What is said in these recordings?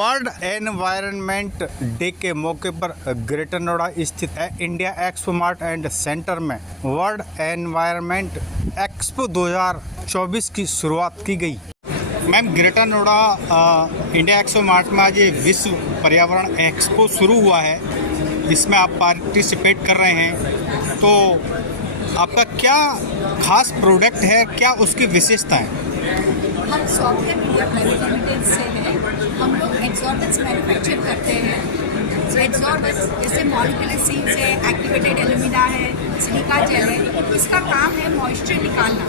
World environment day के मौके पर ग्रेटर नोएडा स्थित है India expo mart and centre में वर्ल्ड एनवायरनमेंट एक्सपो 2024 की शुरुआत की गई। Ma'am, greater Noida India expo mart में आज ये विश्व पर्यावरण एक्सपो शुरू हुआ है, जिसमें आप पार्टिसिपेट कर रहे हैं, तो आपका क्या खास प्रोडक्ट है, क्या उसकी विशेषता है? हम सॉफ्टवेयर मीडिया प्राइवेट लिमिटेड से हैं। हम लोग एग्जॉर्बेंट्स मैन्युफैक्चर करते हैं। एग्जॉर्बेंट्स जैसे मॉलिक्यूलर सील्स है, एक्टिवेटेड एल्यूमिना है, सिलिका जेल है। इसका काम है मॉइस्चर निकालना।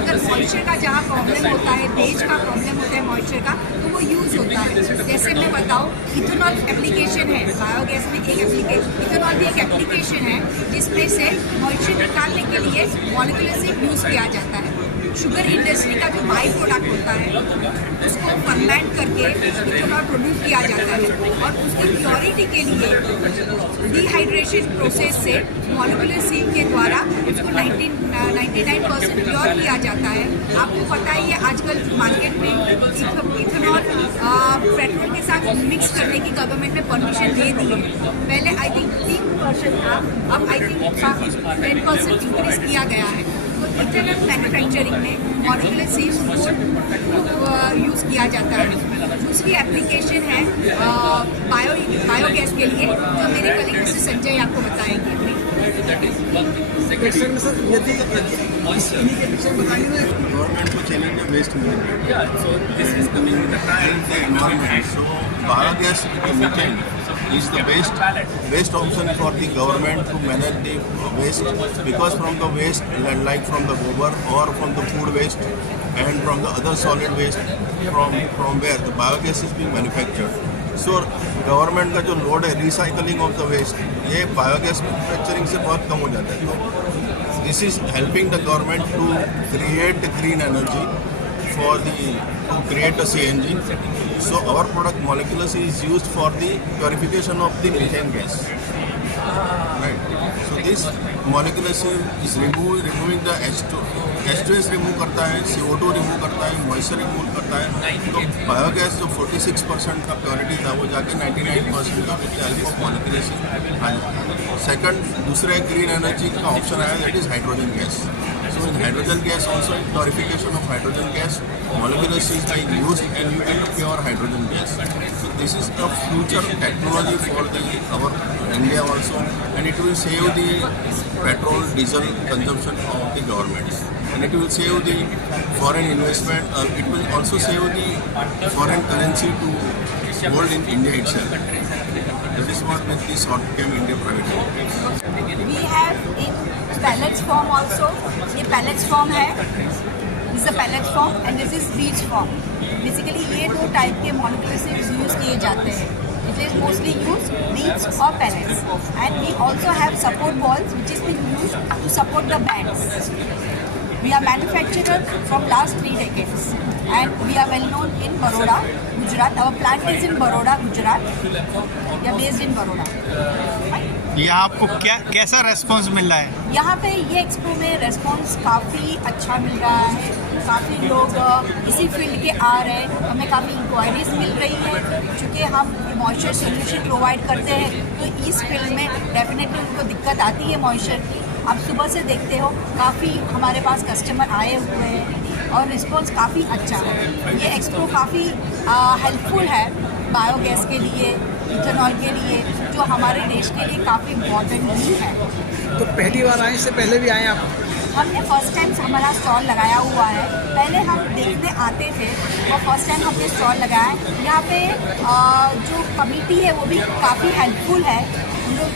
अगर मॉइस्चर का जहाँ प्रॉब्लम होता है, बेज का प्रॉब्लम होता है मॉइस्चर का, तो वो यूज़ होता है। जैसे मैं बताऊँ, इथेनॉल एप्लीकेशन है, बायोगैस में एक एप्लीकेशन, इथेनॉल भी एक एप्लीकेशन है जिसमें से मॉइस्चर निकालने के लिए मॉलिक्यूलर सील यूज़ किया जाता है। शुगर इंडस्ट्री का जो बाई प्रोडक्ट होता है उसको फर्मेंट करके इथेनॉल प्रोड्यूस किया जाता है और उसकी प्योरिटी के लिए डिहाइड्रेशन प्रोसेस से मॉलिक्यूलर सील के द्वारा उसको 99% प्योर किया जाता है। आपको पता ही है आजकल मार्केट में इथेनॉल पेट्रोल के साथ मिक्स करने की गवर्नमेंट ने परमिशन दे दी है। पहले आई थिंक 3% था, अब आई थिंक 10% इंक्रीज किया गया है। इथेनॉल मैन्युफैक्चरिंग में मॉलिक्यूलर सील्स को यूज़ किया जाता है। दूसरी एप्लीकेशन है बायोगैस के लिए, जो मेरे कलीग मिस्टर संजय आपको बताएंगे। गवर्नमेंट को चैलेंज है waste management, so biogas methane is the best option for the government to manage the waste, because from the waste, like from the gobar or from the food waste and from the other solid waste from where the biogas is being manufactured. So government का जो load है recycling of the waste, ये biogas manufacturing से बहुत कम हो जाता है। तो this is helping the government to create green energy for to create a CNG. So our product molecular C is used for the purification of the methane gas. Right. So this molecular C is removing the H2S remove करता है, CO2 remove करता है, moisture remove करता है। तो biogas जो 46% का purity था वो जाके 99% का हेल्प ऑफ मॉलिक्यूलर सी आ जाता है। सेकंड, दूसरा ग्रीन एनर्जी का ऑप्शन आया, that is hydrogen gas. So in hydrogen gas also, purification of hydrogen gas, molecular C is being used and you get a pure hydrogen gas. So this is the future technology for our India also, and it will save the petrol, diesel consumption of the government, and it will save the foreign investment. It will also save the foreign currency to hold in India itself. That is what with the Shortcam India Private Limited. We have in pellets form also. ये pellets form है, this is a pellets form and this is beads form. Basically ये दो type के molecular seals use किए जाते हैं. It is mostly used beads or pellets, and we also have support balls which is being used to support the bands. We are manufacturer from last 3 decades and we are well known in Baroda, Gujarat. Our plant is in Baroda, Gujarat. We are based in Baroda. यहाँ आपको कैसा response मिल रहा है? यहाँ पे ये expo में response काफ़ी अच्छा मिल रहा है। काफ़ी लोग इसी फील्ड के आ रहे हैं, हमें काफ़ी इंक्वायरीज मिल रही है। चूँकि हम मॉइस्चर सोल्यूशन प्रोवाइड करते हैं, तो इस फील्ड में डेफिनेटली उनको दिक्कत आती है मॉइस्चर की। आप सुबह से देखते हो काफ़ी हमारे पास कस्टमर आए हुए हैं और रिस्पॉन्स काफ़ी अच्छा है। ये एक्सपो काफ़ी हेल्पफुल है बायोगैस के लिए, इथेनॉल के लिए, जो हमारे देश के लिए काफ़ी इम्पोर्टेंट भी है। तो पहली बार आए, इससे पहले भी आए आप? हमने फर्स्ट टाइम हमारा स्टॉल लगाया हुआ है। पहले हम देखने आते थे और फर्स्ट टाइम हमने स्टॉल लगाया है। यहाँ पे जो कमेटी है वो भी काफ़ी हेल्पफुल है, उन लोग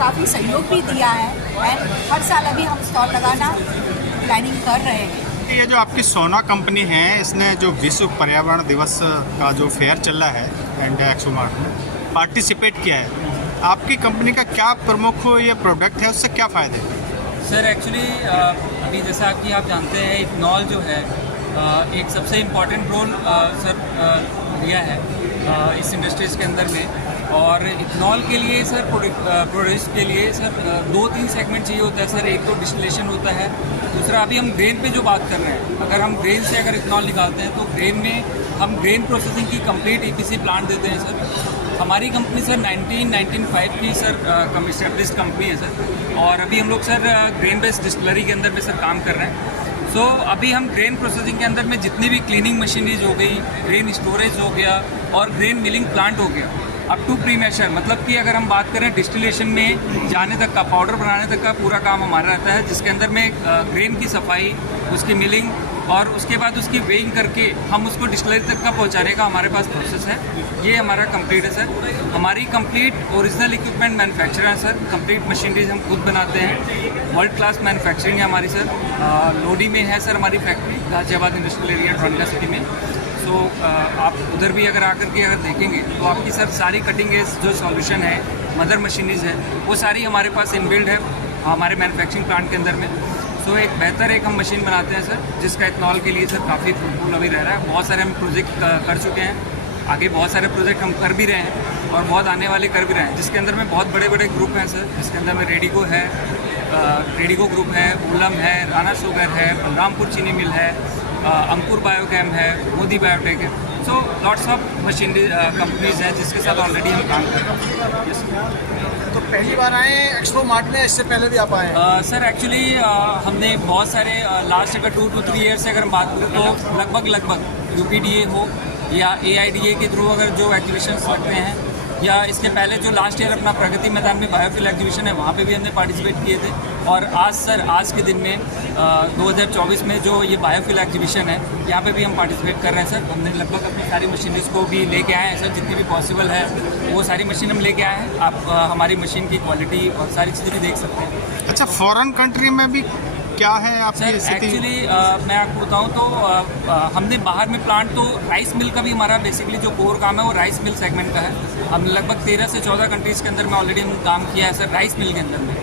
काफ़ी सहयोग भी दिया है एंड हर साल अभी हम स्टॉल लगाना प्लानिंग कर रहे हैं। ये जो आपकी सोना कंपनी है, इसने जो विश्व पर्यावरण दिवस का जो फेयर चल रहा है इंडिया एक्सपो मार्ट में पार्टिसिपेट किया है, आपकी कंपनी का क्या प्रमुख ये प्रोडक्ट है, उससे क्या फ़ायदे? सर एक्चुअली अभी जैसा कि आप जानते हैं, इथेनॉल जो है एक सबसे इम्पॉर्टेंट रोल सर लिया है इस इंडस्ट्रीज़ के अंदर में। और इथनॉल के लिए सर प्रोड्यूस के लिए सर 2-3 सेगमेंट चाहिए होता है सर। एक तो डिस्टिलेशन होता है, दूसरा अभी हम ग्रेन पे जो बात कर रहे हैं, अगर हम ग्रेन से अगर इथनॉल निकालते हैं तो ग्रेन में हम ग्रेन प्रोसेसिंग की कंप्लीट EPC प्लांट देते हैं सर। हमारी कंपनी सर 1995 की सर एस्टेब्लिश्ड कंपनी है सर, और अभी हम लोग सर ग्रेन बेस्ड डिस्टिलरी के अंदर में सर काम कर रहे हैं। तो अभी हम ग्रेन प्रोसेसिंग के अंदर में जितनी भी क्लीनिंग मशीनरीज हो गई, ग्रेन स्टोरेज हो गया और ग्रेन मिलिंग प्लांट हो गया, अप टू प्री मैशर, मतलब कि अगर हम बात करें डिस्टिलेशन में जाने तक का, पाउडर बनाने तक का पूरा काम हमारा रहता है, जिसके अंदर में ग्रेन की सफाई, उसकी मिलिंग और उसके बाद उसकी वेइंग करके हम उसको डिस्टिलरी तक का पहुंचाने का हमारे पास प्रोसेस है। ये हमारा कंप्लीट है सर। हमारी कंप्लीट ओरिजिनल इक्विपमेंट मैन्युफैक्चर है सर। कंप्लीट मशीनरीज हम खुद बनाते हैं। वर्ल्ड क्लास मैन्युफैक्चरिंग है हमारी सर। लोडी में है सर हमारी फैक्ट्री, गाजियाबाद इंडस्ट्रियल एरिया ड्रोनगा सिटी में। तो आप उधर भी अगर आकर के अगर देखेंगे तो आपकी सर सारी कटिंग एज जो सॉल्यूशन है, मदर मशीनरीज है, वो सारी हमारे पास इनबिल्ड है हमारे मैन्युफैक्चरिंग प्लांट के अंदर में। सो एक बेहतर एक हम मशीन बनाते हैं सर, जिसका इथनॉल के लिए सर काफ़ी फ्रूटफुल अभी रह रहा है। बहुत सारे हम प्रोजेक्ट कर चुके हैं, आगे बहुत सारे प्रोजेक्ट हम कर भी रहे हैं और बहुत आने वाले कर भी रहे हैं, जिसके अंदर में बहुत बड़े बड़े ग्रुप हैं सर। जिसके अंदर में रेडिको है, रेडिको ग्रुप है, ओलम है, राना शुगर है, बलरामपुर चीनी मिल है, अंकुर बायोकेम है, मोदी बायोटेक है। So lots of machinery companies हैं जिसके साथ ऑलरेडी हम काम कर रहे हैं। तो पहली बार आए एक्सपो मार्ट में, इससे पहले भी आप आए हैं? सर एक्चुअली हमने बहुत सारे लास्ट अगर 2 to 3 ईयर से अगर हम बात करें तो लगभग UPDA हो या AIDA के थ्रू अगर जो एग्जीबिशंस लगते हैं, या इसके पहले जो लास्ट ईयर अपना प्रगति मैदान में बायोफ्यूल एग्जीबिशन है वहाँ पे भी हमने पार्टिसिपेट किए थे। और आज के दिन में 2024 में जो ये बायोफ्यूल एग्जीबिशन है, यहाँ पे भी हम पार्टिसिपेट कर रहे हैं सर। हमने लगभग अपनी सारी मशीनरीज को भी लेके आए हैं सर, जितनी भी पॉसिबल है वो सारी मशीन हम लेके आए हैं। आप हमारी मशीन की क्वालिटी और सारी चीज़ें भी देख सकते हैं। अच्छा, फॉरेन कंट्री में भी क्या है आपकी स्थिति? एक्चुअली मैं आपको बताऊं तो हमने बाहर में प्लांट, तो राइस मिल का भी हमारा बेसिकली जो कोर काम है वो राइस मिल सेगमेंट का है। हमने लगभग 13 से 14 कंट्रीज़ के अंदर में ऑलरेडी हम काम किया है सर राइस मिल के अंदर में।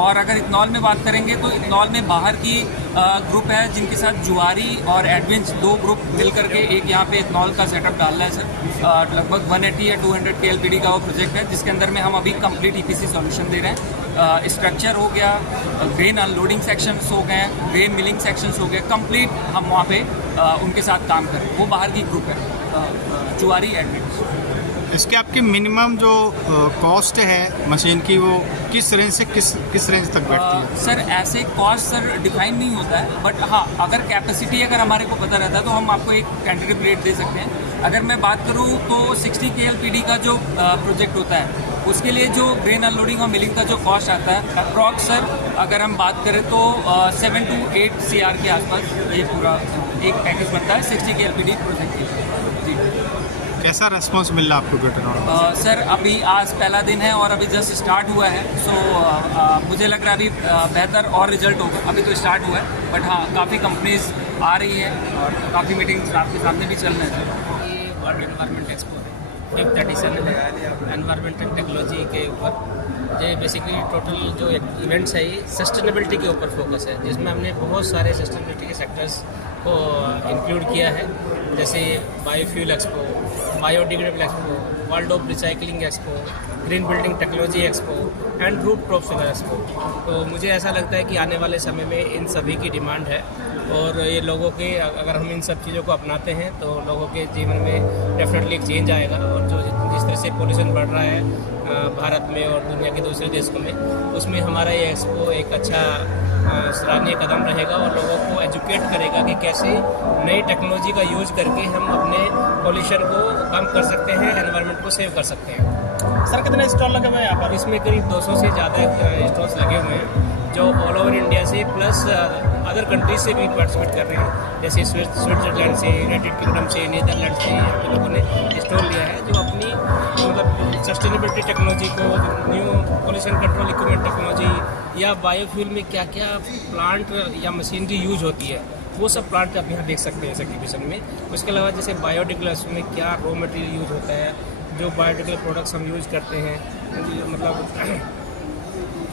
और अगर इथनॉल में बात करेंगे तो इथनॉल में बाहर की ग्रुप है जिनके साथ जुआरी और एडविंस 2 ग्रुप मिल करके एक यहाँ पे इथनॉल का सेटअप डाल रहा है सर। लगभग 180 या 200 KLPD का वो प्रोजेक्ट है, जिसके अंदर में हम अभी कंप्लीट EPC सॉल्यूशन दे रहे हैं। स्ट्रक्चर हो गया, ग्रेन अनलोडिंग सेक्शंस हो गए, ग्रेन मिलिंग सेक्शंस हो गए, कंप्लीट हम वहाँ पे उनके साथ काम करें। वो बाहर की ग्रुप है, जुआरी एडविंस। इसके आपकी मिनिमम जो कॉस्ट है मशीन की, वो किस रेंज से किस रेंज तक बैठती है? सर ऐसे कॉस्ट सर डिफाइन नहीं होता है, बट हाँ अगर कैपेसिटी अगर हमारे को पता रहता है तो हम आपको एक टेंटेटिव रेट दे सकते हैं। अगर मैं बात करूँ तो 60 KLPD का जो प्रोजेक्ट होता है उसके लिए जो ग्रेन अनलोडिंग और मिलिंग का जो कॉस्ट आता है अप्रॉक्स सर अगर हम बात करें तो 7 to 8 CR के आसपास ये पूरा एक पैकेज बनता है 60 KLPD प्रोजेक्ट के लिए। जी, कैसा रेस्पॉन्स मिल रहा है आपको ग्रेटर नोएडा? सर अभी आज पहला दिन है और अभी जस्ट स्टार्ट हुआ है। सो मुझे लग रहा है अभी बेहतर और रिजल्ट होगा। अभी तो स्टार्ट हुआ है, बट हाँ काफ़ी कंपनीज आ रही है और काफ़ी मीटिंग्स आपके सामने भी चल रहे हैं। ये वर्ल्ड एनवायरनमेंट एक्सपो है, 5th एडिशन है एनवायरनमेंट टेक्नोलॉजी के ऊपर। ये बेसिकली टोटल जो इवेंट्स है ये सस्टेनेबिलिटी के ऊपर फोकस है, जिसमें हमने बहुत सारे सस्टेनेबिलिटी के सेक्टर्स को इंक्लूड किया है, जैसे biofuel expo, biodegradable expo, world of recycling expo, green building technology expo and roof top solar expo. तो मुझे ऐसा लगता है कि आने वाले समय में इन सभी की डिमांड है और ये लोगों के, अगर हम इन सब चीज़ों को अपनाते हैं तो लोगों के जीवन में डेफिनेटली एक चेंज आएगा। और जो जिस तरह से पोल्यूशन बढ़ रहा है भारत में और दुनिया के दूसरे देशों में, उसमें हमारा ये एक्सपो एक अच्छा सराहनीय कदम रहेगा और लोगों को एजुकेट करेगा कि कैसे नई टेक्नोलॉजी का यूज करके हम अपने पोल्यूशन को कम कर सकते हैं, एनवायरनमेंट को सेव कर सकते हैं। सर कितने स्टॉल लगे हुए हैं यहाँ पर? इसमें करीब 200 से ज़्यादा स्टॉल्स लगे हुए हैं जो ऑल ओवर इंडिया से प्लस अदर कंट्रीज से भी पार्टिसिपेट कर रहे हैं, जैसे स्विट्जरलैंड से, यूनाइटेड किंगडम से, नीदरलैंड से यहाँ पे लोगों ने स्टॉल लिया है जो अपनी मतलब सस्टेनेबिलिटी टेक्नोलॉजी को, new pollution control equipment technology या बायोफ्यूल में क्या क्या प्लांट या मशीनरी यूज होती है वो सब प्लांट आप यहाँ देख सकते हैं इस एग्जीबिशन में। उसके अलावा जैसे बायोडिग्रेडेबल में क्या रॉ मटेरियल यूज होता है, जो बायोडिग्रेडेबल प्रोडक्ट्स हम यूज करते हैं, मतलब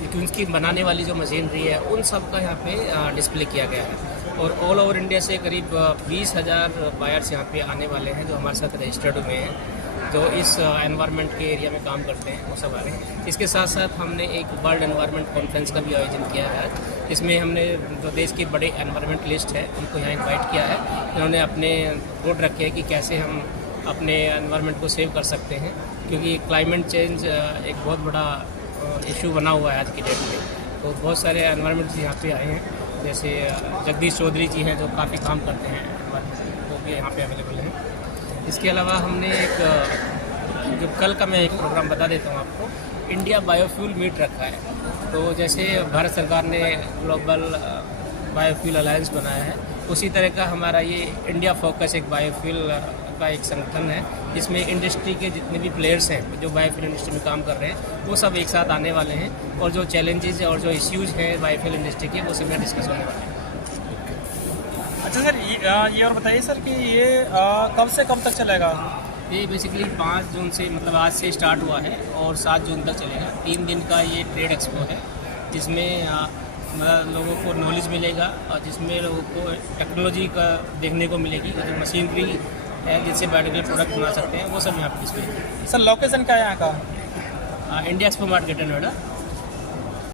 कि उनकी बनाने वाली जो मशीनरी है उन सब का यहाँ पे डिस्प्ले किया गया है। और ऑल ओवर इंडिया से करीब 20,000 बायर्स यहाँ पे आने वाले हैं जो हमारे साथ रजिस्टर्ड हुए हैं, जो इस एनवायरनमेंट के एरिया में काम करते हैं वो सब आ रहे हैं। इसके साथ साथ हमने एक वर्ल्ड एनवायरनमेंट कॉन्फ्रेंस का भी आयोजन किया है आज। इसमें हमने जो देश के बड़े एनवायरनमेंटलिस्ट हैं उनको यहाँ इनवाइट किया है। उन्होंने अपने बोर्ड रखे हैं कि कैसे हम अपने एनवायरनमेंट को सेव कर सकते हैं, क्योंकि क्लाइमेट चेंज एक बहुत बड़ा इशू बना हुआ है आज की डेट में। तो बहुत सारे एनवायरनमेंट यहाँ पे आए हैं, जैसे जगदीश चौधरी जी हैं जो काफ़ी काम करते हैं एनवायरनमेंट, वो भी यहाँ पे अवेलेबल हैं। इसके अलावा हमने एक जो कल का मैं एक प्रोग्राम बता देता हूँ आपको, इंडिया बायोफ्यूल मीट रखा है। तो जैसे भारत सरकार ने ग्लोबल बायोफ्यूल अलायंस बनाया है, उसी तरह का हमारा ये इंडिया फोकस एक बायोफ्यूल का एक संगठन है, जिसमें इंडस्ट्री के जितने भी प्लेयर्स हैं जो बायोफ्यूल इंडस्ट्री में काम कर रहे हैं वो सब एक साथ आने वाले हैं, और जो चैलेंजेस और जो इश्यूज़ हैं बायोफ्यूल इंडस्ट्री के वो सब में डिस्कस होने वाले हैं। अच्छा सर, ये और बताइए सर कि ये कब से कब तक चलेगा? ये बेसिकली 5 जून से, मतलब आज से स्टार्ट हुआ है और 7 जून तक चलेगा। 3 दिन का ये ट्रेड एक्सपो है, जिसमें मतलब लोगों को नॉलेज मिलेगा और जिसमें लोगों को टेक्नोलॉजी का देखने को मिलेगी, जो मशीनरी है जिससे बायोडिग्रेडेबल प्रोडक्ट बना सकते हैं वो सब यहाँ पर डिस्प्ले है। सर लोकेशन क्या है यहाँ का? India expo mart greater Noida.